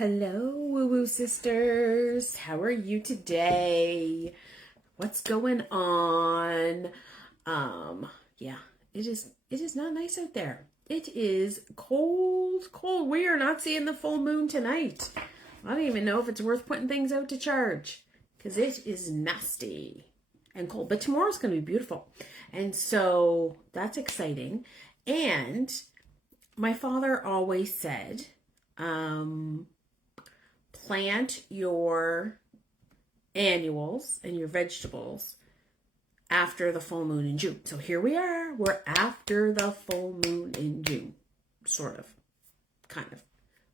Hello, Woo Woo Sisters. How are you today? What's going on? Yeah, it is not nice out there. It is cold. We are not seeing the full moon tonight. I don't even know if it's worth putting things out to charge because it is nasty and cold. But tomorrow's going to be beautiful. And so that's exciting. And my father always said, plant your annuals and your vegetables after the full moon in June. So here we are. We're after the full moon in June. Sort of. Kind of.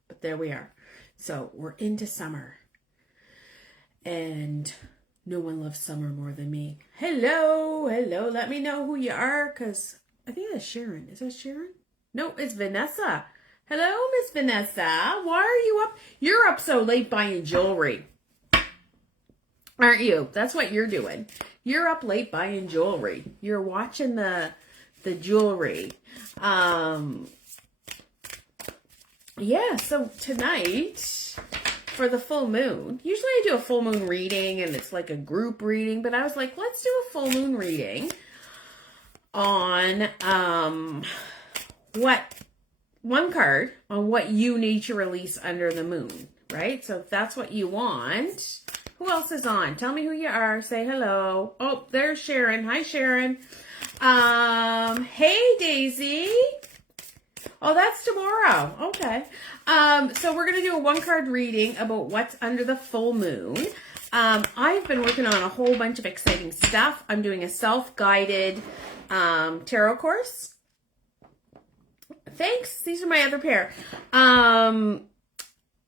But there we are. So we're into summer. And no one loves summer more than me. Hello. Let me know who you are, because I think that's Sharon. Is that Sharon? No, it's Vanessa. Hello, Miss Vanessa. Why are you up? You're up so late buying jewelry. Aren't you? That's what you're doing. You're up late buying jewelry. You're watching the jewelry. Yeah, so tonight for the full moon, usually I do a full moon reading and it's like a group reading, but I was like, let's do a full moon reading on one card on what you need to release under the moon, right? So if that's what you want, who else is on? Tell me who you are. Say hello. Oh, there's Sharon. Hi, Sharon. Hey, Daisy. Oh, that's tomorrow. Okay. So we're going to do a one card reading about what's under the full moon. I've been working on a whole bunch of exciting stuff. I'm doing a self-guided tarot course. Thanks. These are my other pair. So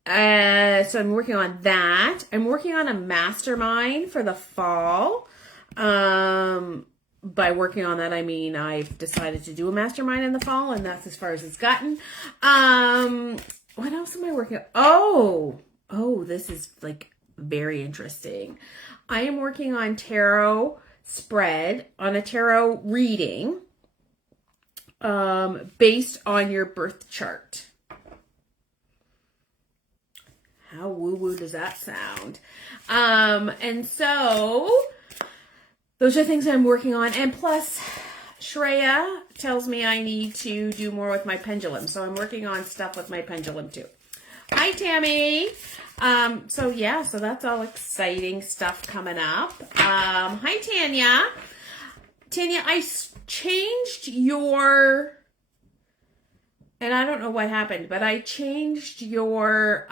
I'm working on that. I'm working on a mastermind for the fall. By working on that, I mean I've decided to do a mastermind in the fall, and that's as far as it's gotten. What else am I working on? Oh, this is like very interesting. I am working on tarot spread, on a tarot reading, based on your birth chart. How woo-woo does that sound? And so those are things I'm working on. And plus, Shreya tells me I need to do more with my pendulum. So I'm working on stuff with my pendulum too. Hi, Tammy. So that's all exciting stuff coming up. Hi, Tanya. Tanya, I changed your, and I don't know what happened, but I changed your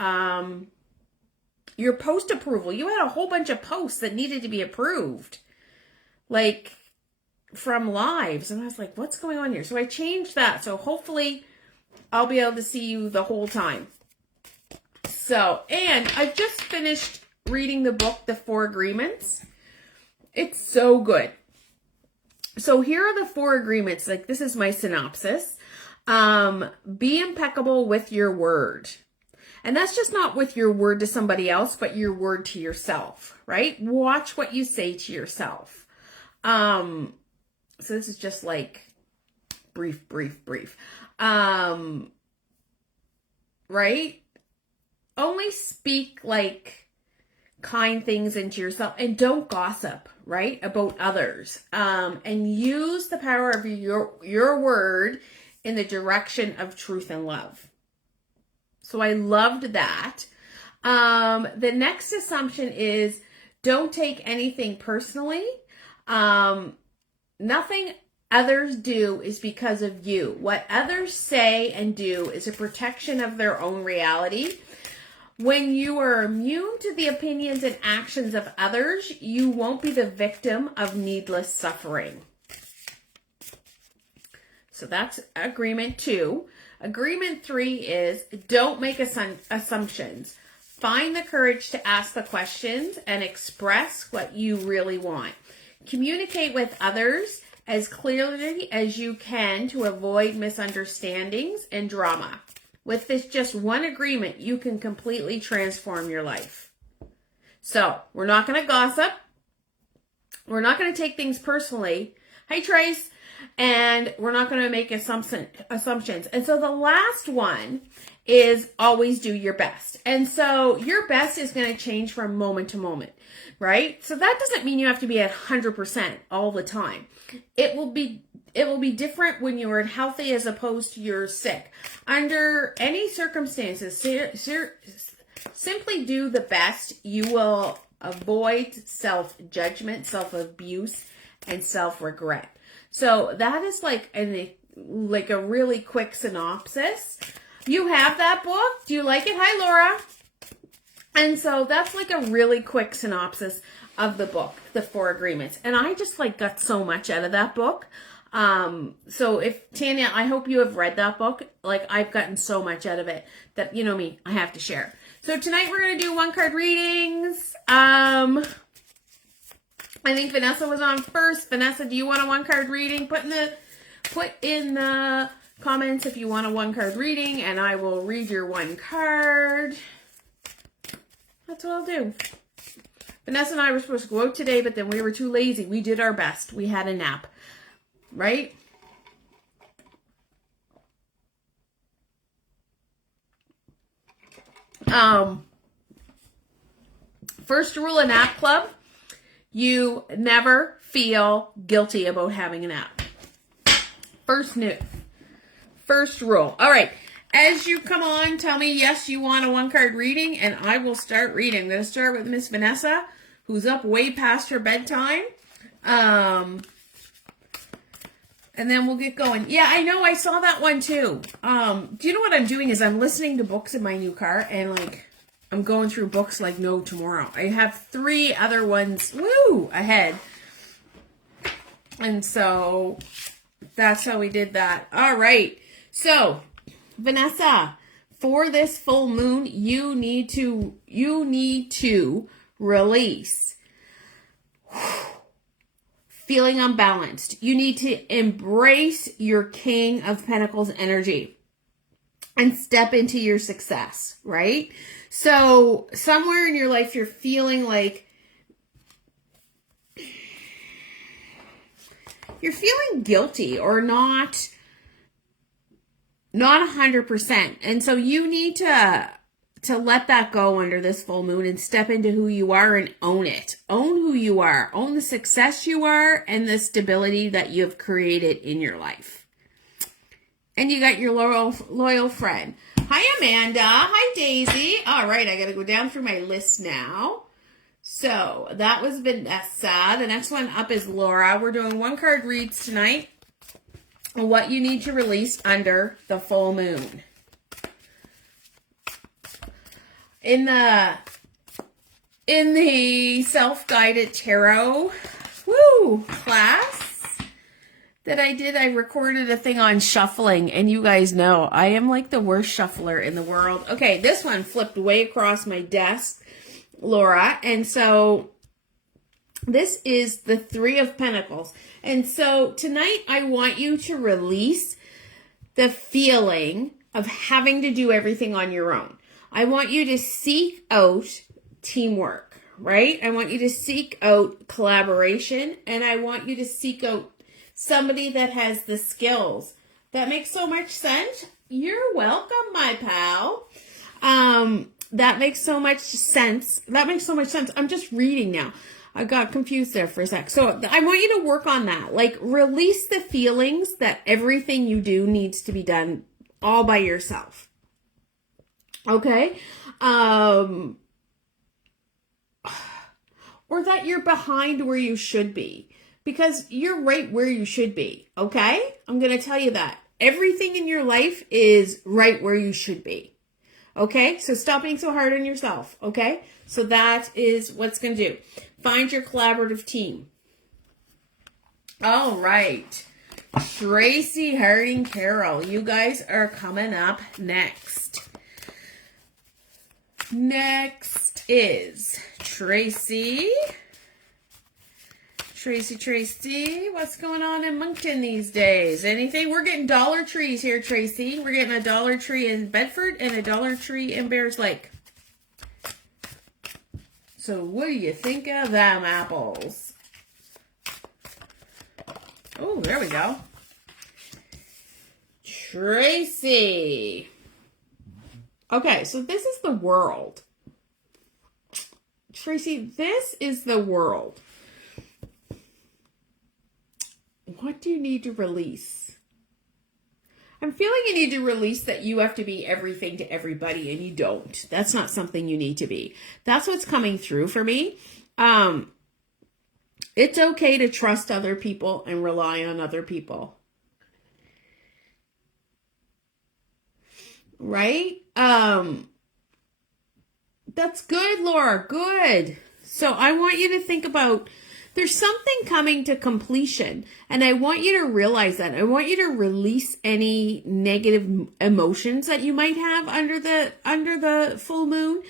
post approval. You had a whole bunch of posts that needed to be approved, like from lives. And I was like, what's going on here? So I changed that. So hopefully I'll be able to see you the whole time. So, and I've just finished reading the book, The 4 Agreements. It's so good. So here are the 4 agreements. Like, this is my synopsis. Be impeccable with your word. And that's just not with your word to somebody else, but your word to yourself, right? Watch what you say to yourself. So this is just like brief. Right? Only speak like kind things into yourself, and don't gossip, right, about others. And use the power of your word in the direction of truth and love. So I loved that. The next assumption is don't take anything personally. Nothing others do is because of you. What others say and do is a protection of their own reality. When you are immune to the opinions and actions of others, you won't be the victim of needless suffering. So that's agreement 2. Agreement 3 is don't make assumptions. Find the courage to ask the questions and express what you really want. Communicate with others as clearly as you can to avoid misunderstandings and drama. With this just one agreement, you can completely transform your life. So, we're not going to gossip. We're not going to take things personally. Hi, Trace. And we're not going to make assumptions. And so the last one is always do your best. And so your best is going to change from moment to moment, right? So that doesn't mean you have to be at 100% all the time. It will be different when you're healthy as opposed to you're sick. Under any circumstances, simply do the best. You will avoid self-judgment, self-abuse, and self-regret. So that is like a really quick synopsis. You have that book. Do you like it? Hi, Laura. And so that's like a really quick synopsis of the book, The 4 Agreements. And I just like got so much out of that book. So if Tanya, I hope you have read that book. Like I've gotten so much out of it that, you know me, I have to share. So tonight we're going to do 1-card readings. I think Vanessa was on first. Vanessa, do you want a 1-card reading? Put in the comments if you want a 1-card reading, and I will read your 1 card. That's what I'll do. Vanessa and I were supposed to go out today, but then we were too lazy. We did our best. We had a nap, right? First rule of Nap Club, you never feel guilty about having a nap. First rule. All right. As you come on, tell me, yes, you want a 1-card reading, and I will start reading. I'm going to start with Miss Vanessa, who's up way past her bedtime. And then we'll get going. Yeah, I know. I saw that one too. Do you know what I'm doing is I'm listening to books in my new car, and like I'm going through books like no tomorrow. I have 3 other ones, ahead. And so that's how we did that. All right. So, Vanessa, for this full moon, you need to release feeling unbalanced. You need to embrace your King of Pentacles energy and step into your success, right? So somewhere in your life, you're feeling like you're feeling guilty or not 100%. And so you need to let that go under this full moon and step into who you are and own it. Own who you are. Own the success you are and the stability that you have created in your life. And you got your loyal friend. Hi, Amanda. Hi, Daisy. All right, I got to go down through my list now. So that was Vanessa. The next one up is Laura. We're doing 1-card reads tonight. What you need to release under the full moon. In the self-guided tarot class that I did, I recorded a thing on shuffling, and you guys know I am like the worst shuffler in the world. Okay, this one flipped way across my desk, Laura, and so this is the 3 of Pentacles. And so tonight I want you to release the feeling of having to do everything on your own. I want you to seek out teamwork, right? I want you to seek out collaboration, and I want you to seek out somebody that has the skills. That makes so much sense. You're welcome, my pal. That makes so much sense. I'm just reading now. I got confused there for a sec. So I want you to work on that. Like, release the feelings that everything you do needs to be done all by yourself. Okay? Or that you're behind where you should be. Because you're right where you should be. Okay? I'm going to tell you that. Everything in your life is right where you should be. Okay? So stop being so hard on yourself. Okay? So that is what's going to do. Find your collaborative team. All right. Tracy, Harding, Carol, you guys are coming up next. Next is Tracy. Tracy, what's going on in Moncton these days? Anything? We're getting Dollar Trees here, Tracy. We're getting a Dollar Tree in Bedford and a Dollar Tree in Bears Lake. So what do you think of them apples? Oh, there we go. Tracy. Okay, so this is the world. Tracy, this is the world. What do you need to release? I'm feeling you need to release that you have to be everything to everybody, and you don't. That's not something you need to be. That's what's coming through for me. It's okay to trust other people and rely on other people. Right? That's good, Laura. Good. So I want you to think about, there's something coming to completion, and I want you to realize that. I want you to release any negative emotions that you might have under the full moon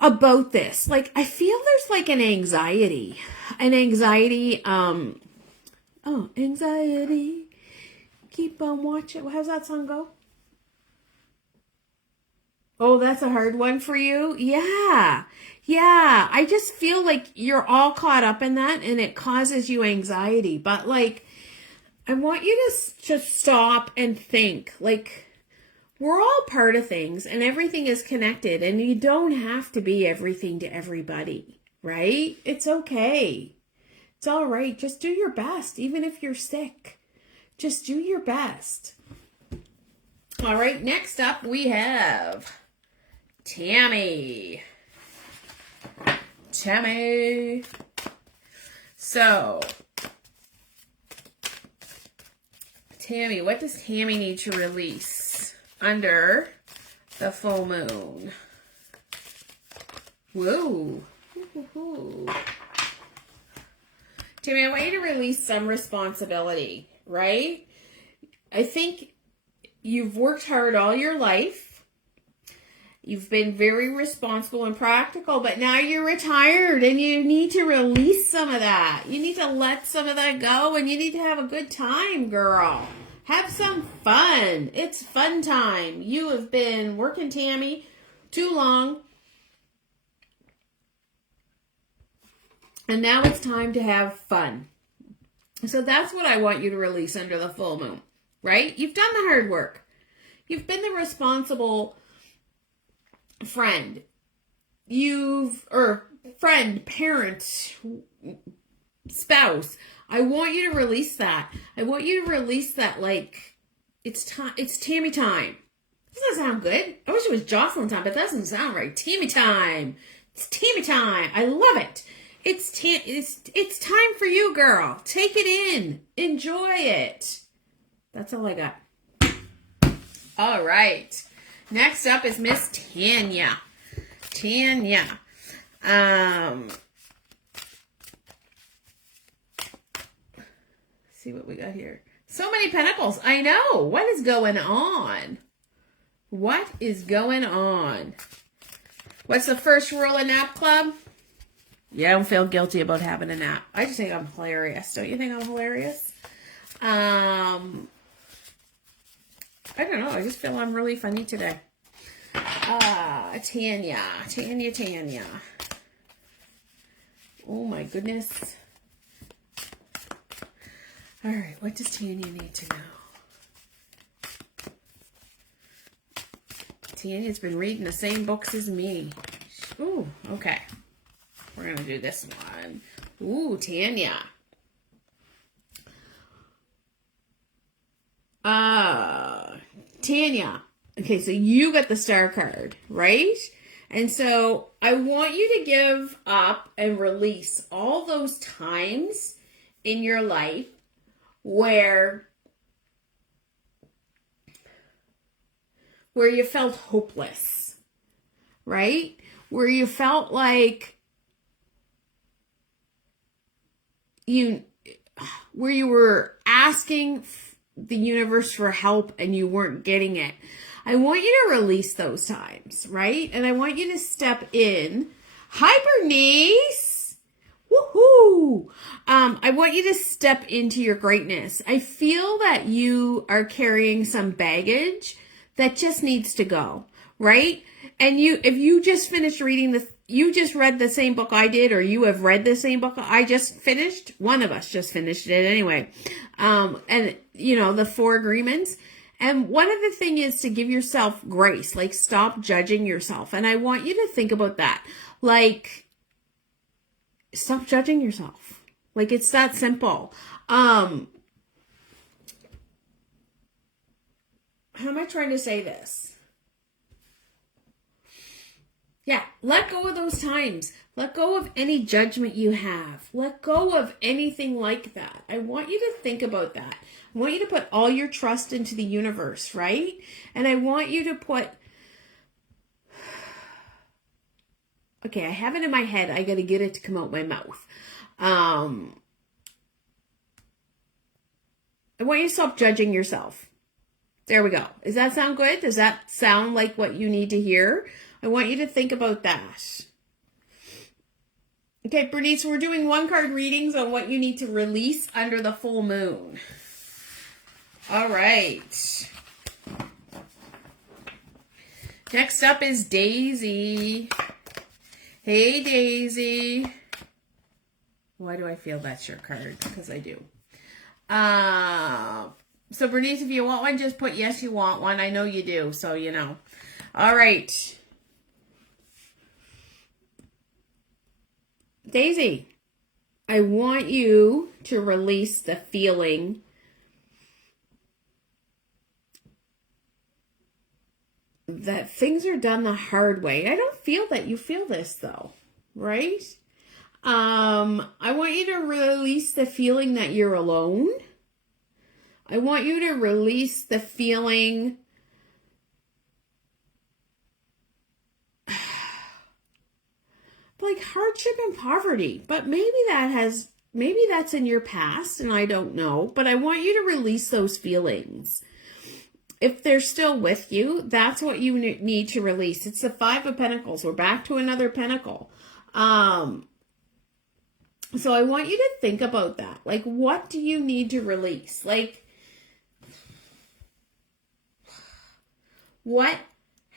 about this. Like, I feel there's like an anxiety, anxiety, keep on watching. How's that song go? Oh, that's a hard one for you? Yeah. Yeah. I just feel like you're all caught up in that and it causes you anxiety. But like, I want you to just stop and think. Like, we're all part of things and everything is connected, and you don't have to be everything to everybody, right? It's okay. It's all right. Just do your best, even if you're sick. Just do your best. All right, next up we have Tammy. So, Tammy, what does Tammy need to release under the full moon? Whoa. Tammy, I want you to release some responsibility, right? I think you've worked hard all your life. You've been very responsible and practical, but now you're retired and you need to release some of that. You need to let some of that go, and you need to have a good time, girl. Have some fun. It's fun time. You have been working, Tammy, too long. And now it's time to have fun. So that's what I want you to release under the full moon, right? You've done the hard work. You've been the responsible friend. Friend, parent, spouse. I want you to release that. I want you to release that, like, it's time. It's Tammy time. Doesn't sound good. I wish it was Jocelyn time, but that doesn't sound right. Tammy time. It's Tammy time. I love it. It's time for you, girl. Take it in. Enjoy it. That's all I got. All right. Next up is Miss Tanya. See what we got here. So many pentacles. I know. What is going on? What is going on? What's the first rule of Nap Club? Yeah, I don't feel guilty about having a nap. I just think I'm hilarious. Don't you think I'm hilarious? I don't know. I just feel I'm really funny today. Tanya. Oh my goodness. All right, what does Tanya need to know? Tanya's been reading the same books as me. Ooh, okay. We're going to do this one. Ooh, Tanya. Tanya. Okay, so you got the star card, right? And so I want you to give up and release all those times in your life where you felt hopeless, right? Where you felt like where you were asking the universe for help and you weren't getting it. I want you to release those times, right? And I want you to step in. Hi, Bernice. Woohoo! I want you to step into your greatness. I feel that you are carrying some baggage that just needs to go, right? And if you just finished reading you just read the same book I did, or you have read the same book I just finished. One of us just finished it anyway. And the 4 agreements. And one of the thing is to give yourself grace, like stop judging yourself. And I want you to think about that. Like, stop judging yourself. Like, it's that simple. How am I trying to say this? Yeah, let go of those times. Let go of any judgment you have. Let go of anything like that. I want you to think about that. I want you to put all your trust into the universe, right? And I want you to put... Okay, I have it in my head. I got to get it to come out my mouth. I want you to stop judging yourself. There we go. Does that sound good? Does that sound like what you need to hear? I want you to think about that. Okay, Bernice, we're doing 1-card readings on what you need to release under the full moon. All right. Next up is Daisy. Hey, Daisy. Why do I feel that's your card? Because I do. So, Bernice, if you want one, just put yes, you want one. I know you do, so you know. All right. Daisy, I want you to release the feeling that things are done the hard way. I don't feel that you feel this though, right? I want you to release the feeling that you're alone. I want you to release the feeling like hardship and poverty, but maybe that's in your past and I don't know, but I want you to release those feelings. If they're still with you, that's what you need to release. It's the 5 of Pentacles. We're back to another pentacle. So I want you to think about that. Like, what do you need to release? Like, what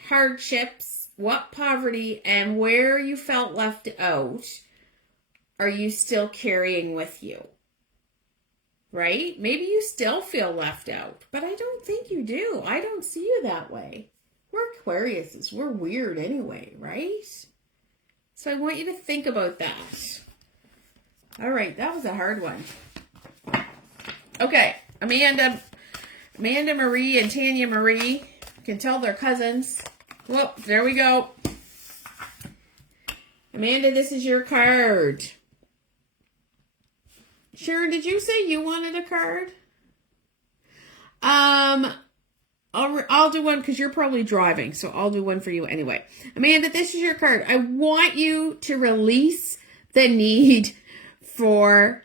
hardships, what poverty, and where you felt left out are you still carrying with you? Right? Maybe you still feel left out, but I don't think you do. I don't see you that way. We're Aquariuses. We're weird anyway, right? So I want you to think about that. All right, that was a hard one. Okay, Amanda Marie and Tanya Marie can tell they're cousins. Whoop, there we go. Amanda, this is your card. Sharon, did you say you wanted a card? I'll do one because you're probably driving, so I'll do one for you anyway. Amanda, this is your card. I want you to release the need for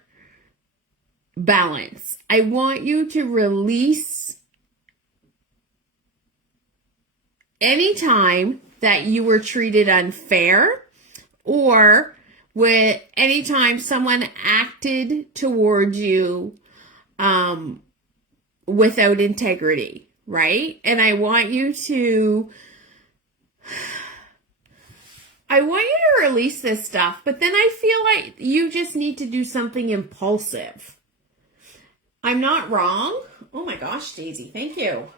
balance. I want you to release any time that you were treated unfair or with any time someone acted towards you without integrity, right? And I want you to release this stuff, but then I feel like you just need to do something impulsive. I'm not wrong. Oh my gosh, Daisy, thank you.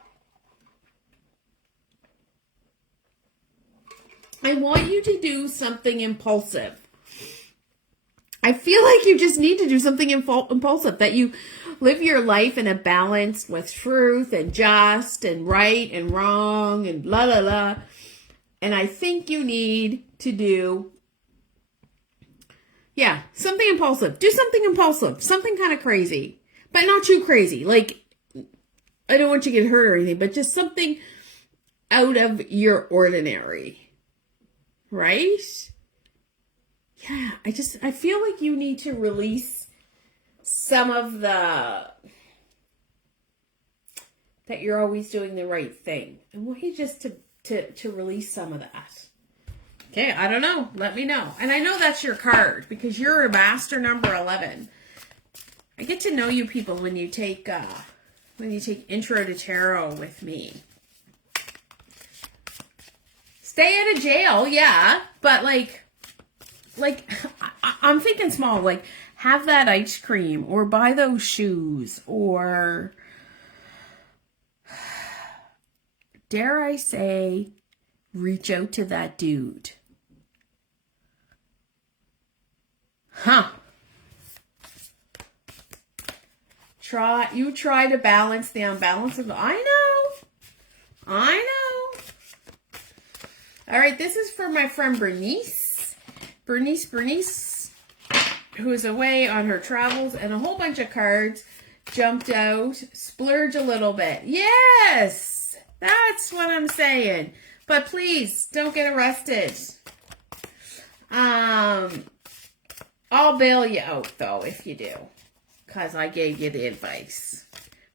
I want you to do something impulsive. I feel like you just need to do something impulsive, that you live your life in a balance with truth and just and right and wrong and la la la. And I think you need to do, something impulsive. Do something impulsive, something kind of crazy, but not too crazy. Like, I don't want you to get hurt or anything, but just something out of your ordinary, right? Yeah, I feel like you need to release some of that you're always doing the right thing. I want you just to release some of that. Okay, I don't know. Let me know. And I know that's your card because you're a master number 11. I get to know you people when you take Intro to Tarot with me. Stay out of jail, yeah, but like I'm thinking small, like have that ice cream or buy those shoes or dare I say, reach out to that dude. Huh. Try to balance the unbalance of I know. All right, this is for my friend Bernice. Bernice, who is away on her travels, and a whole bunch of cards jumped out. Splurge a little bit. Yes, that's what I'm saying. But please, don't get arrested. I'll bail you out, though, if you do. Because I gave you the advice.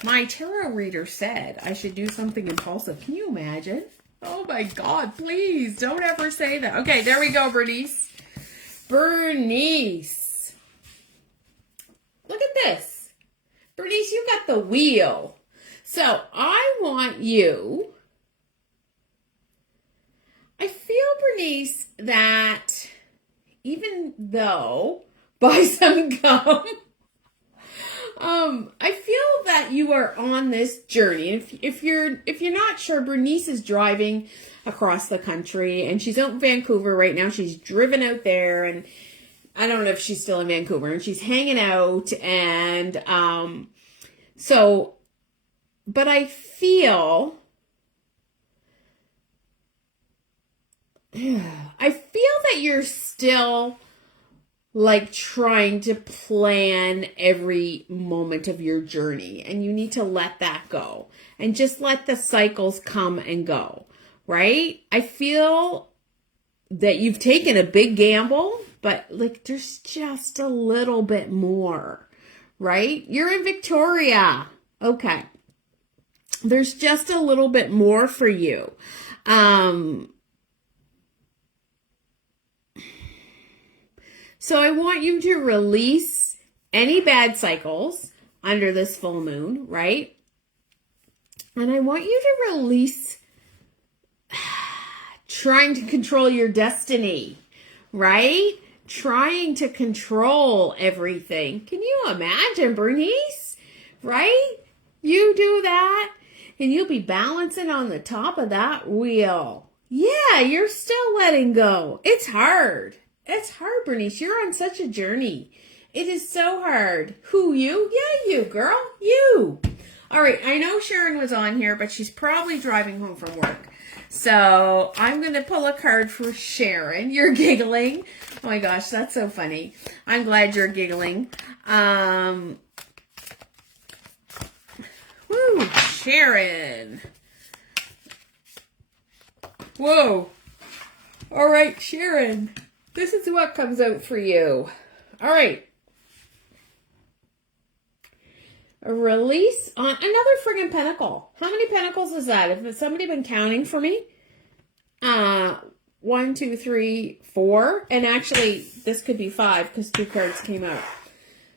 My tarot reader said I should do something impulsive. Can you imagine? Oh my God, please don't ever say that. Okay, there we go, Bernice. Bernice. Look at this. Bernice, you got the wheel. So I want you. I feel, Bernice, that even though, buy some gum. I feel that you are on this journey. If you're not sure, Bernice is driving across the country, and she's out in Vancouver right now. She's driven out there, and I don't know if she's still in Vancouver, and she's hanging out, and but I feel that you're still like trying to plan every moment of your journey, and you need to let that go and just let the cycles come and go, right? I feel that you've taken a big gamble, but like there's just a little bit more, right? You're in Victoria. Okay. There's just a little bit more for you. So I want you to release any bad cycles under this full moon, right? And I want you to release trying to control your destiny, right? Trying to control everything. Can you imagine, Bernice? Right? You do that, and you'll be balancing on the top of that wheel. Yeah, you're still letting go. It's hard. It's hard, Bernice. You're on such a journey. It is so hard. Who, you? Yeah, you, girl. You. All right, I know Sharon was on here, but she's probably driving home from work. So I'm going to pull a card for Sharon. You're giggling. Oh my gosh, that's so funny. I'm glad you're giggling. Woo, Sharon. Whoa. All right, Sharon. This is what comes out for you. All right. A release on another friggin' pentacle. How many pentacles is that? Has somebody been counting for me? 1, 2, 3, 4. And actually, this could be 5 because 2 cards came out.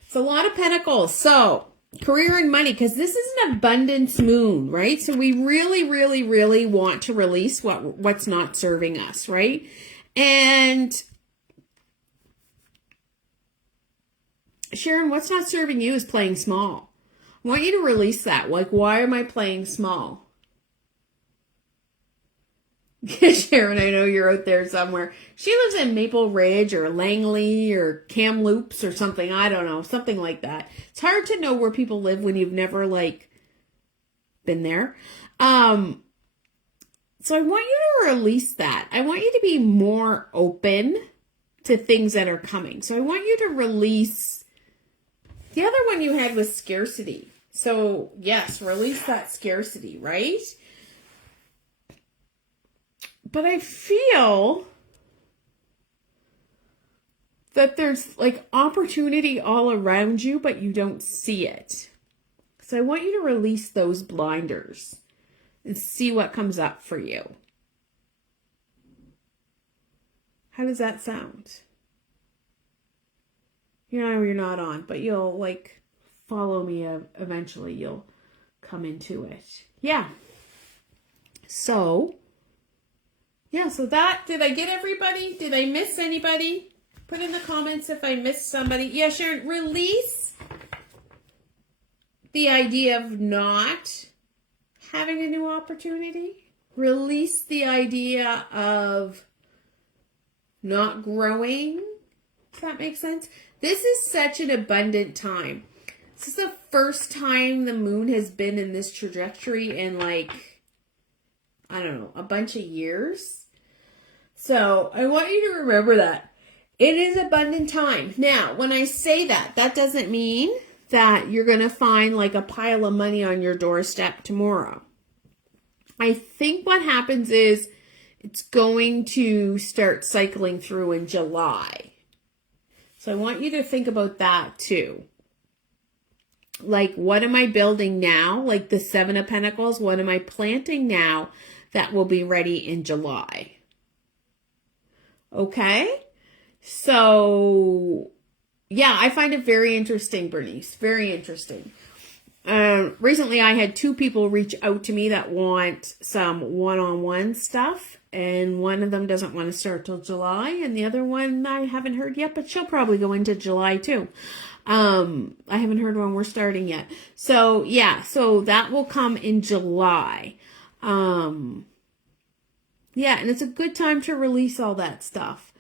It's a lot of pentacles. So, career and money, because this is an abundance moon, right? So we really, really, really want to release what's not serving us, right? And Sharon, what's not serving you is playing small. I want you to release that. Like, why am I playing small? Sharon, I know you're out there somewhere. She lives in Maple Ridge or Langley or Kamloops or something. I don't know. Something like that. It's hard to know where people live when you've never, like, been there. So I want you to release that. I want you to be more open to things that are coming. So I want you to release. The other one you had was scarcity. So, yes, release that scarcity, right? But I feel that there's like opportunity all around you, but you don't see it. So I want you to release those blinders and see what comes up for you. How does that sound? You know, you're not on, but you'll like follow me eventually. You'll come into it. Yeah. So, yeah, so that, did I get everybody? Did I miss anybody? Put in the comments if I missed somebody. Yeah, Sharon, release the idea of not having a new opportunity. release the idea of not growing. Does that make sense? This is such an abundant time. This is the first time the moon has been in this trajectory in like, I don't know, a bunch of years. So I want you to remember that. It is abundant time. Now, when I say that, that doesn't mean that you're going to find like a pile of money on your doorstep tomorrow. I think what happens is it's going to start cycling through in July. So I want you to think about that too. Like, what am I building now? Like the Seven of Pentacles, what am I planting now that will be ready in July? Okay? So, yeah, I find it very interesting, Bernice. Very interesting. Recently, I had 2 people reach out to me that want some one-on-one stuff. And one of them doesn't want to start till July. And the other one I haven't heard yet, but she'll probably go into July too. I haven't heard when we're starting yet. So, yeah, so that will come in July. Yeah, and it's a good time to release all that stuff.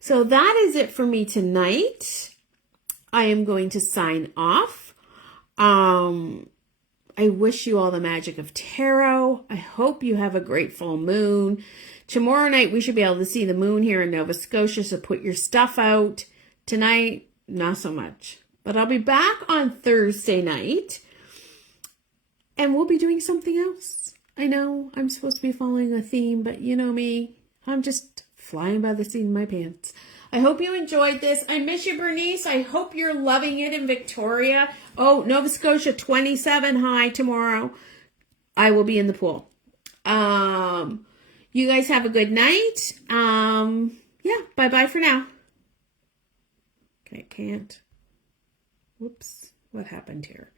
So that is it for me tonight. I am going to sign off. I wish you all the magic of tarot. I hope you have a great full moon. Tomorrow night, we should be able to see the moon here in Nova Scotia, so put your stuff out. Tonight, not so much. But I'll be back on Thursday night, and we'll be doing something else. I know I'm supposed to be following a theme, but you know me. I'm just flying by the seat of my pants. I hope you enjoyed this. I miss you, Bernice. I hope you're loving it in Victoria. Oh, Nova Scotia, 27 high tomorrow. I will be in the pool. You guys have a good night. Yeah, bye-bye for now. Okay, can't. Whoops. What happened here?